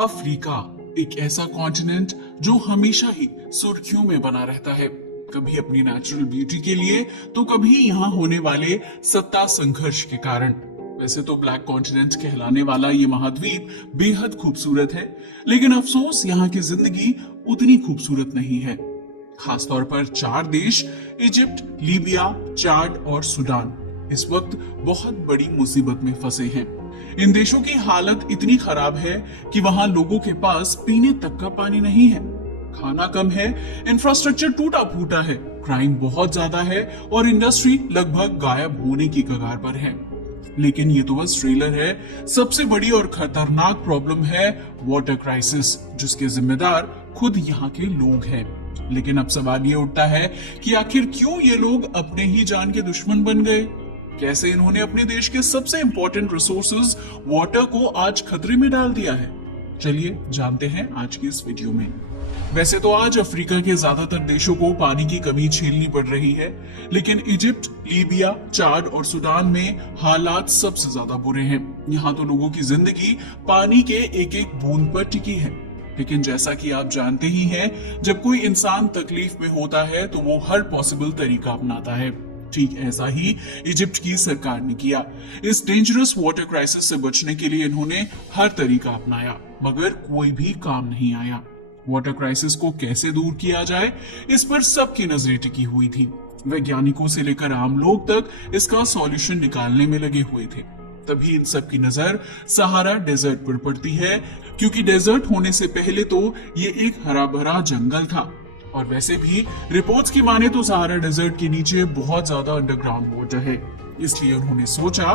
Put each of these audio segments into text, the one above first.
Africa एक ऐसा continent जो हमेशा ही सुर्खियों में बना रहता है, कभी अपनी नेचुरल ब्यूटी के लिए तो कभी यहाँ होने वाले सत्ता संघर्ष के कारण। वैसे तो ब्लैक कॉन्टिनेंट कहलाने वाला ये महाद्वीप बेहद खूबसूरत है, लेकिन अफसोस यहाँ की जिंदगी उतनी खूबसूरत नहीं है। खासतौर पर चार देश इजिप्ट, लीबिया, चाड और सूडान इस वक्त बहुत बड़ी मुसीबत में फंसे हैं। इन देशों की हालत इतनी खराब है कि वहां लोगों के पास पीने तक का पानी नहीं है, खाना कम है, इंफ्रास्ट्रक्चर टूटा फूटा है, क्राइम बहुत ज्यादा है और इंडस्ट्री लगभग गायब होने की कगार पर है। लेकिन ये तो बस ट्रेलर है। सबसे बड़ी और खतरनाक प्रॉब्लम है वाटर क्राइसिस, जिसके जिम्मेदार खुद यहाँ के लोग हैं। लेकिन अब सवाल ये उठता है कि आखिर क्यों ये लोग अपने ही जान के दुश्मन बन गए? कैसे इन्होंने अपने देश के सबसे इंपॉर्टेंट रिसोर्सेज वाटर को आज खतरे में डाल दिया है? चलिए जानते हैं आज की इस वीडियो में। वैसे तो आज अफ्रीका के ज्यादातर देशों को पानी की कमी झेलनी पड़ रही है, लेकिन इजिप्ट, लीबिया, चाड और सूडान में हालात सबसे ज्यादा बुरे हैं। यहाँ तो लोगों की जिंदगी पानी के एक एक बूंद पर टिकी है। लेकिन जैसा कि आप जानते ही हैं, जब कोई इंसान तकलीफ में होता है तो वो हर पॉसिबल तरीका अपनाता है। ठीक ऐसा ही इजिप्ट की सरकार ने किया। इस डेंजरस वाटर क्राइसिस से बचने के लिए इन्होंने हर तरीका अपनाया, मगर कोई भी काम नहीं आया। वाटर क्राइसिस को कैसे दूर किया जाए, इस पर सबकी नजरें टिकी हुई थी। वैज्ञानिकों से लेकर आम लोग तक इसका सॉल्यूशन निकालने में लगे हुए थे। तभी इन सब की नजर सहारा डेजर्ट पर पड़ती है, क्योंकि डेजर्ट होने से पहले तो ये एक हरा भरा जंगल था। और वैसे भी रिपोर्ट्स की माने तो सहारा डेजर्ट के नीचे बहुत ज्यादा अंडरग्राउंड वाटर है। इसलिए उन्होंने सोचा,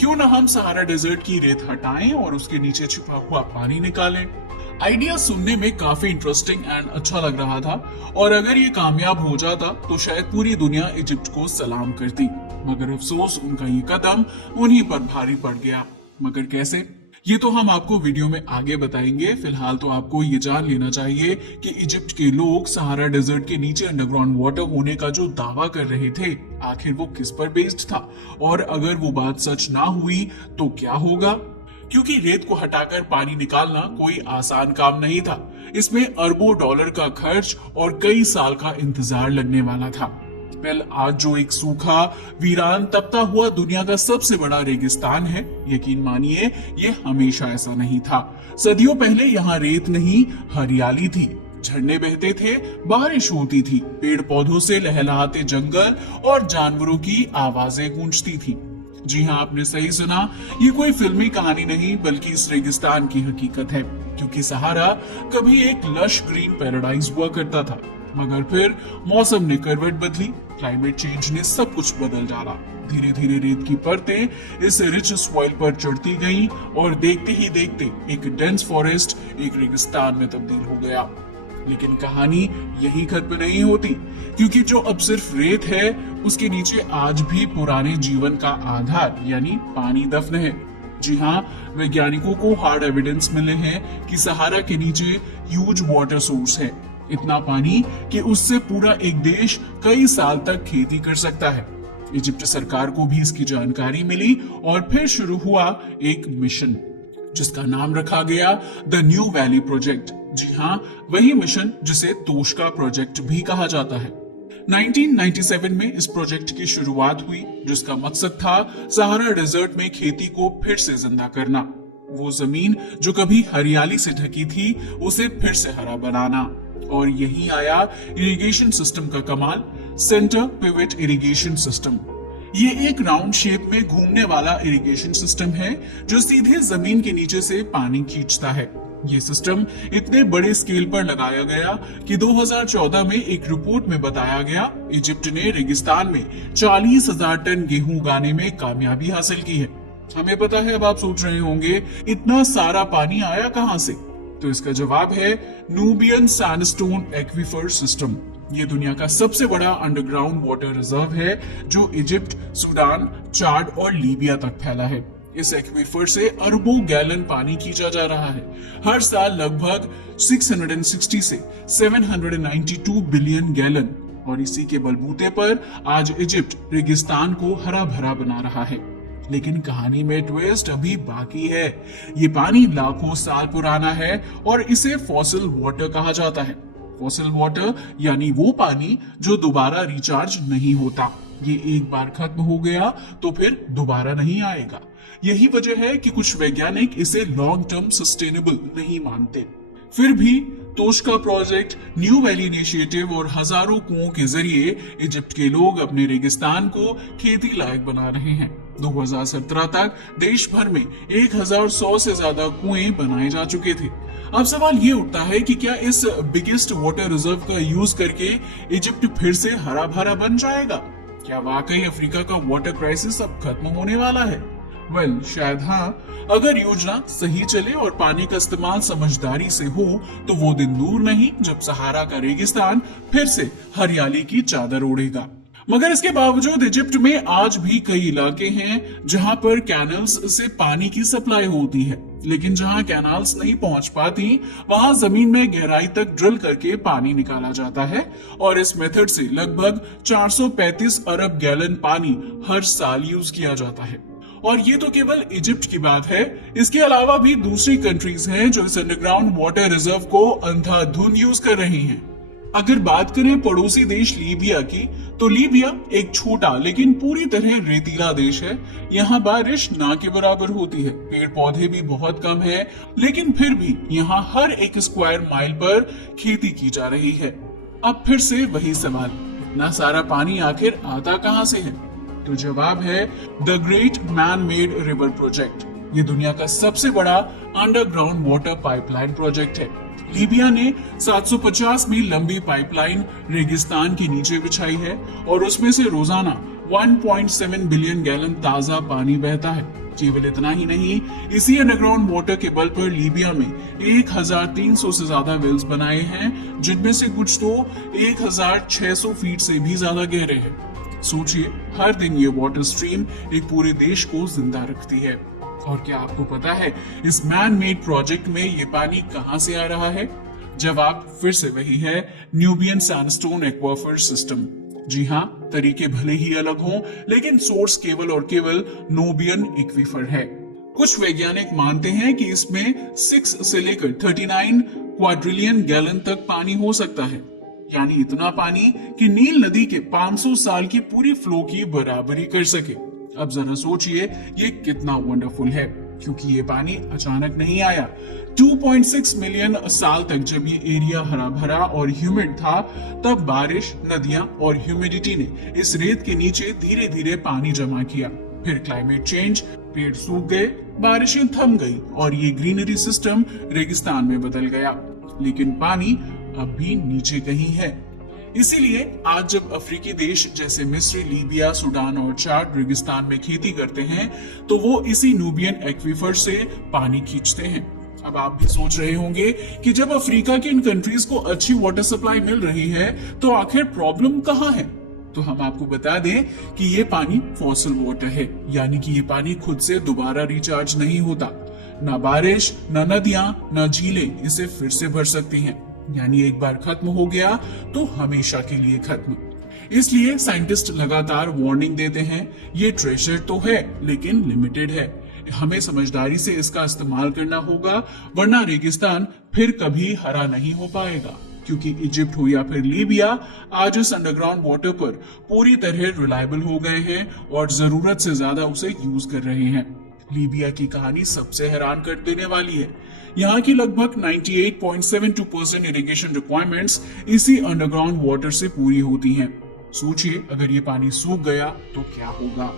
क्यों ना हम सहारा डेजर्ट की रेत हटाएं और उसके नीचे छिपा हुआ पानी निकालें। आइडिया सुनने में काफी इंटरेस्टिंग एंड अच्छा लग रहा था, और अगर ये कामयाब हो जाता तो शायद पूरी दुनिया इजिप्ट को सलाम करती। मगर अफसोस उनका ये कदम उन्हीं पर भारी पड़ गया। मगर कैसे, ये तो हम आपको वीडियो में आगे बताएंगे। फिलहाल तो आपको ये जान लेना चाहिए कि इजिप्ट के लोग सहारा डेजर्ट के नीचे अंडरग्राउंड वाटर होने का जो दावा कर रहे थे, आखिर वो किस पर बेस्ड था, और अगर वो बात सच ना हुई तो क्या होगा। क्योंकि रेत को हटाकर पानी निकालना कोई आसान काम नहीं था। इसमें अरबों डॉलर का खर्च और कई साल का इंतजार लगने वाला था। आज जो एक सूखा, वीरान, तपता हुआ दुनिया का सबसे बड़ा रेगिस्तान है, यकीन मानिए ये हमेशा ऐसा नहीं था। सदियों पहले यहाँ रेत नहीं, हरियाली थी, झरने बहते थे, बारिश होती थी, पेड़ पौधों से लहलहाते जंगल और जानवरों की आवाजें गूंजती थी। जी हाँ, आपने सही सुना, ये कोई फिल्मी कहानी नहीं बल्कि इस रेगिस्तान की हकीकत है। क्योंकि सहारा कभी एक लश ग्रीन पैराडाइज हुआ करता था, मगर फिर मौसम ने करवट बदली, क्लाइमेट चेंज ने सब कुछ बदल डाला। धीरे धीरे रेत की परतें इस रिच सॉइल पर चढ़ती गईं और देखते ही देखते एक डेंस फॉरेस्ट एक रेगिस्तान में तब्दील हो गया। लेकिन कहानी यही खत्म नहीं होती, क्योंकि जो अब सिर्फ रेत है, उसके नीचे आज भी पुराने जीवन का आधार यानी पानी दफन है। जी हाँ, वैज्ञानिकों को हार्ड एविडेंस मिले हैं कि सहारा के नीचे ह्यूज वाटर सोर्स है, इतना पानी कि उससे पूरा एक देश कई साल तक खेती कर सकता है। इजिप्ट सरकार को भी इसकी जानकारी मिली और फिर शुरू हुआ एक मिशन, जिसका नाम रखा गया द न्यू वैली प्रोजेक्ट। जी हाँ, वही मिशन जिसे तोशका प्रोजेक्ट भी कहा जाता है। 1997 में इस प्रोजेक्ट की शुरुआत हुई, जिसका मकसद था सहारा डेजर्ट में खेती को फिर से जिंदा करना। वो जमीन जो कभी हरियाली से ढकी थी, उसे फिर से हरा बनाना। और यही आया इरिगेशन सिस्टम का कमाल, सेंटर पिवट इरिगेशन सिस्टम। ये एक राउंड शेप में घूमने वाला इरिगेशन सिस्टम है जो सीधे जमीन के नीचे से पानी खींचता है। ये सिस्टम इतने बड़े स्केल पर लगाया गया कि 2014 में एक रिपोर्ट में बताया गया, इजिप्ट ने रेगिस्तान में 40,000 टन गेहूं उगाने में कामयाबी हासिल की है। हमें पता है, अब आप सोच रहे होंगे इतना सारा पानी आया कहां से? तो इसका जवाब है नूबियन सैंडस्टोन एक्वीफर सिस्टम। ये दुनिया का सबसे बड़ा अंडरग्राउंड वाटर रिजर्व है, जो इजिप्ट, सूडान, चाड और लीबिया तक फैला है। इस एक्वीफर से अरबों गैलन पानी खींचा जा रहा है। हर साल लगभग 660 से 792 बिलियन गैलन, और इसी के बलबूते पर आज इजिप्ट रेगिस्तान को हरा भरा बना रहा है। लेकिन कहानी में ट्विस्ट अभी बाकी है। ये पानी लाखों साल पुराना है और इसे फॉसिल वाटर कहा जाता है। फॉसिल वाटर यानी वो पानी जो दोबारा रिचार्ज नहीं होता। ये एक बार खत्म हो गया तो फिर दोबारा नहीं आएगा। यही वजह है कि कुछ वैज्ञानिक इसे लॉन्ग टर्म सस्टेनेबल नहीं मानते। फिर भी तोशका प्रोजेक्ट, न्यू वैली इनिशिएटिव और हजारों कुओं के जरिए इजिप्ट के लोग अपने रेगिस्तान को खेती लायक बना रहे हैं। 2017 तक देश भर में 1100 से ज्यादा कुएं बनाए जा चुके थे। अब सवाल ये उठता है कि क्या इस बिगेस्ट वाटर रिजर्व का यूज करके इजिप्ट फिर से हरा भरा बन जाएगा? क्या वाकई अफ्रीका का वाटर क्राइसिस अब खत्म होने वाला है? शायद हाँ, अगर योजना सही चले और पानी का इस्तेमाल समझदारी से हो तो वो दिन दूर नहीं जब सहारा का रेगिस्तान फिर से हरियाली की चादर ओढ़ेगा। मगर इसके बावजूद इजिप्ट में आज भी कई इलाके हैं जहां पर कैनल्स से पानी की सप्लाई होती है, लेकिन जहां कैनाल्स नहीं पहुंच पाती वहां जमीन में गहराई तक ड्रिल करके पानी निकाला जाता है और इस मेथड से लगभग 435 अरब गैलन पानी हर साल यूज किया जाता है। और ये तो केवल इजिप्ट की बात है, इसके अलावा भी दूसरी कंट्रीज हैं जो इस अंडरग्राउंड वाटर रिजर्व को अंधाधुंध यूज कर रही हैं। अगर बात करें पड़ोसी देश लीबिया की, तो लीबिया एक छोटा लेकिन पूरी तरह रेतीला देश है। यहाँ बारिश ना के बराबर होती है, पेड़ पौधे भी बहुत कम है, लेकिन फिर भी यहाँ हर एक स्क्वायर माइल पर खेती की जा रही है। अब फिर से वही सवाल, इतना सारा पानी आखिर आता कहाँ से है? तो जवाब है the great man made river project. ये दुनिया का सबसे बड़ा अंडरग्राउंड वाटर पाइपलाइन प्रोजेक्ट है। लीबिया ने 750 मील लंबी पाइपलाइन रेगिस्तान के नीचे बिछाई है और उसमें से रोजाना 1.7 बिलियन गैलन ताजा पानी बहता है। केवल इतना ही नहीं, इसी अंडरग्राउंड वाटर के बल पर लीबिया में 1300 से ज्यादा वेल्स बनाए हैं, जिनमें से कुछ तो 1600 फीट से भी ज्यादा गहरे हैं। सोचिए, हर दिन ये वाटर स्ट्रीम एक पूरे देश को जिंदा रखती है। और क्या आपको पता है इस मैन मेड प्रोजेक्ट में ये पानी कहां से आ रहा है? जवाब फिर से वही है, न्यूबियन सैंडस्टोन एक्वाफर सिस्टम। जी हाँ, तरीके भले ही अलग हों, लेकिन सोर्स केवल और केवल नूबियन एक्वीफर है। कुछ वैज्ञानिक मानते हैं कि इसमें 6 से लेकर 39 क्वाड्रिलियन गैलन तक पानी हो सकता है, यानी इतना पानी कि नील नदी के 500 साल की पूरी फ्लो की बराबरी कर सके। अब जरा सोचिए ये कितना वंडरफुल है, क्योंकि ये पानी अचानक नहीं आया। 2.6 मिलियन साल तक जब ये एरिया हरा भरा और ह्यूमिड था, तब बारिश, नदियां और ह्यूमिडिटी ने इस रेत के नीचे धीरे धीरे पानी जमा किया। फिर क्लाइमेट चेंज, पेड़ सूख गए, बारिशें थम गई और ये ग्रीनरी सिस्टम रेगिस्तान में बदल गया। लेकिन पानी अब भी नीचे कहीं है। इसीलिए आज जब अफ्रीकी देश जैसे मिस्र, लीबिया, सूडान और चाड रेगिस्तान में खेती करते हैं, तो वो इसी नूबियन एक्वीफर से पानी खींचते हैं। अब आप भी सोच रहे होंगे कि जब अफ्रीका की इन कंट्रीज को अच्छी वाटर सप्लाई मिल रही है, तो आखिर प्रॉब्लम कहाँ है? तो हम आपको बता दें कि ये पानी फॉसिल वाटर है, यानी कि ये पानी खुद से दोबारा रिचार्ज नहीं होता। ना बारिश, ना नदियां, ना झीलें इसे फिर से भर सकती हैं। यानी एक बार खत्म हो गया तो हमेशा के लिए खत्म। इसलिए साइंटिस्ट लगातार वार्निंग देते हैं, ये ट्रेजर तो है लेकिन लिमिटेड है, हमें समझदारी से इसका इस्तेमाल करना होगा, वरना रेगिस्तान फिर कभी हरा नहीं हो पाएगा। क्योंकि इजिप्ट हो या फिर लीबिया आज इस अंडरग्राउंड वाटर पर पूरी तरह रिलायबल हो गए हैं और जरूरत से ज्यादा उसे यूज कर रहे हैं। लीबिया की कहानी सबसे हैरान कर देने वाली है। यहाँ की लगभग 98.72% इरिगेशन रिक्वायरमेंट्स इसी अंडरग्राउंड वाटर से पूरी होती हैं। सोचिए, अगर ये पानी सूख गया तो क्या होगा?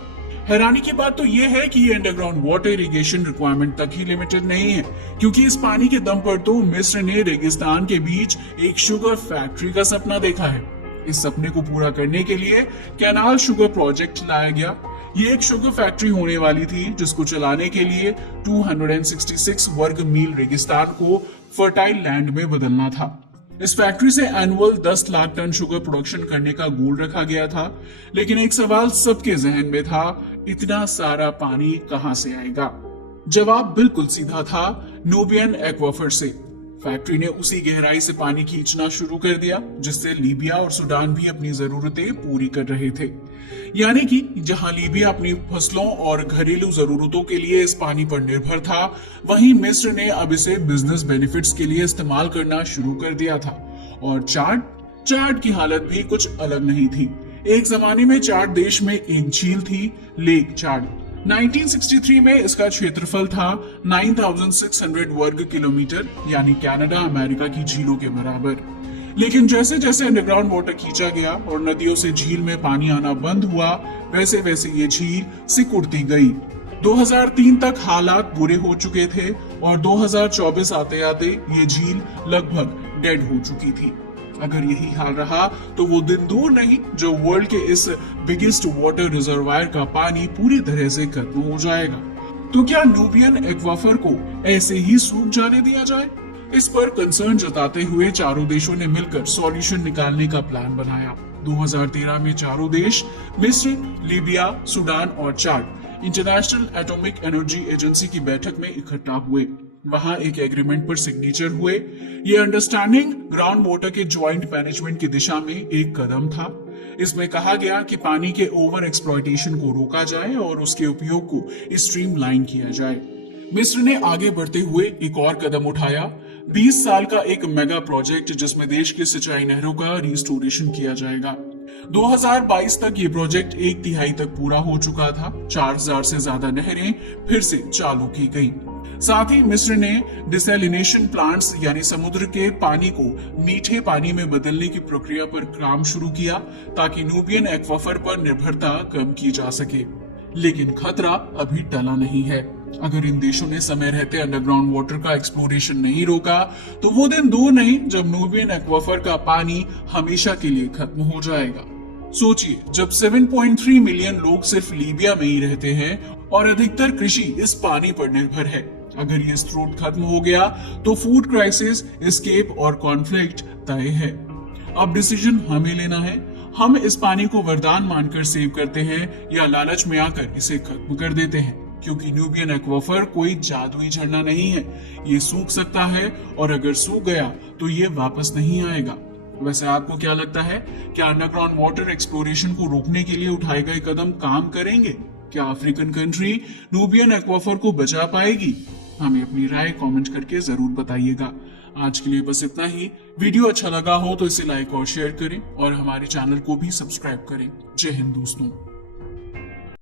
हैरानी की बात तो ये है कि ये अंडरग्राउंड वाटर इरिगेशन रिक्वायरमेंट तक ही लिमिटेड नहीं है, क्योंकि इस पानी के दम पर तो मिस्र ने रेगिस्तान के बीच एक शुगर फैक्ट्री का सपना देखा है। इस सपने को पूरा करने के लिए कैनाल शुगर प्रोजेक्ट लाया गया। ये एक शुगर फैक्ट्री होने वाली थी जिसको चलाने के लिए 266 वर्ग मील रेगिस्तान को फर्टाइल लैंड में बदलना था। इस फैक्ट्री से annual 10 lakh ton sugar production करने का गोल रखा गया था। लेकिन एक सवाल सबके जहन में था, इतना सारा पानी कहां से आएगा? जवाब बिल्कुल सीधा था, नूबियन एक्वाफर से। फैक्ट्री ने उसी गहराई से पानी खींचना शुरू कर दिया जिससे लीबिया और सूडान भी अपनी जरूरतें पूरी कर रहे थे। यानी कि जहां लीबिया अपनी फसलों और घरेलू जरूरतों के लिए इस पानी पर निर्भर था, वहीं मिस्र ने अब इसे बिजनेस बेनिफिट्स के लिए इस्तेमाल करना शुरू कर दिया था। और चाड की हालत भी कुछ अलग नहीं थी। एक जमाने में चाड देश में एक झील थी, लेक चाड। 1963 में इसका क्षेत्रफल था 9,600 वर्ग किलोमीटर, यानी कनाडा अमेरिका की झीलों के बराबर। लेकिन जैसे जैसे अंडरग्राउंड वाटर खींचा गया और नदियों से झील में पानी आना बंद हुआ, वैसे वैसे ये झील सिकुड़ती गई। 2003 तक हालात बुरे हो चुके थे और 2024 आते आते ये झील लगभग डेड हो चुकी थी। अगर यही हाल रहा तो वो दिन दूर नहीं जो वर्ल्ड के इस बिगेस्ट वाटर रिजर्वायर का पानी पूरी तरह से खत्म हो जाएगा। तो क्या न्यूबियन एक्वाफर को ऐसे ही सूख जाने दिया जाए? इस पर कंसर्न जताते हुए चारों देशों ने मिलकर सॉल्यूशन निकालने का प्लान बनाया। 2013 में चारों देश मिस्र, लीबिया, सूडान और चाड इंटरनेशनल एटॉमिक एनर्जी एजेंसी की बैठक में इकट्ठा हुए। वहां एक एग्रीमेंट पर सिग्नेचर हुए। ये अंडरस्टैंडिंग ग्राउंड वाटर के ज्वाइंट मैनेजमेंट की दिशा में एक कदम था। इसमें कहा गया कि पानी के ओवर एक्सप्लॉयटेशन को रोका जाए और उसके उपयोग को स्ट्रीमलाइन किया जाए। मिस्र ने आगे बढ़ते हुए एक और कदम उठाया, 20 साल का एक मेगा प्रोजेक्ट जिसमें देश के सिंचाई नहरों का रिस्टोरेशन किया जाएगा। 2022 तक ये प्रोजेक्ट 1/3 तक पूरा हो चुका था। 4000 से ज्यादा नहरें फिर से चालू की गई। साथ ही मिस्र ने डिसैलिनेशन प्लांट्स यानी समुद्र के पानी को मीठे पानी में बदलने की प्रक्रिया पर काम शुरू किया ताकि न्यूबियन एक्वाफर पर निर्भरता कम की जा सके। लेकिन खतरा अभी टला नहीं है। अगर इन देशों ने समय रहते अंडरग्राउंड वाटर का एक्सप्लोरेशन नहीं रोका तो वो दिन दूर नहीं जब न्यूबियन एक्वाफर का पानी हमेशा के लिए खत्म हो जाएगा। सोचिए, जब 7.3 मिलियन लोग सिर्फ लीबिया में ही रहते हैं और अधिकतर कृषि इस पानी पर निर्भर है। अगर ये स्रोत खत्म हो गया तो फूड क्राइसिस, एस्केप और कॉन्फ्लिक्ट तय है। अब डिसीजन हमें लेना है। हम इस पानी को वरदान मानकर सेव करते हैं या लालच में आकर इसे खत्म कर देते हैं, क्योंकि न्यूबियन एक्वाफर कोई जादुई झरना नहीं है। ये सूख सकता है और अगर सूख गया तो ये वापस नहीं आएगा। वैसे आपको क्या लगता है, क्या अंडरग्राउंड वाटर एक्सप्लोरेशन को रोकने के लिए उठाए गए कदम काम करेंगे? क्या अफ्रीकन कंट्री न्यूबियन एक्वाफर को बचा पाएगी? हमें अपनी राय कमेंट करके जरूर बताइएगा। आज के लिए बस इतना ही। वीडियो अच्छा लगा हो तो इसे लाइक और शेयर करें और हमारे चैनल को भी सब्सक्राइब करें। जय हिंद दोस्तों।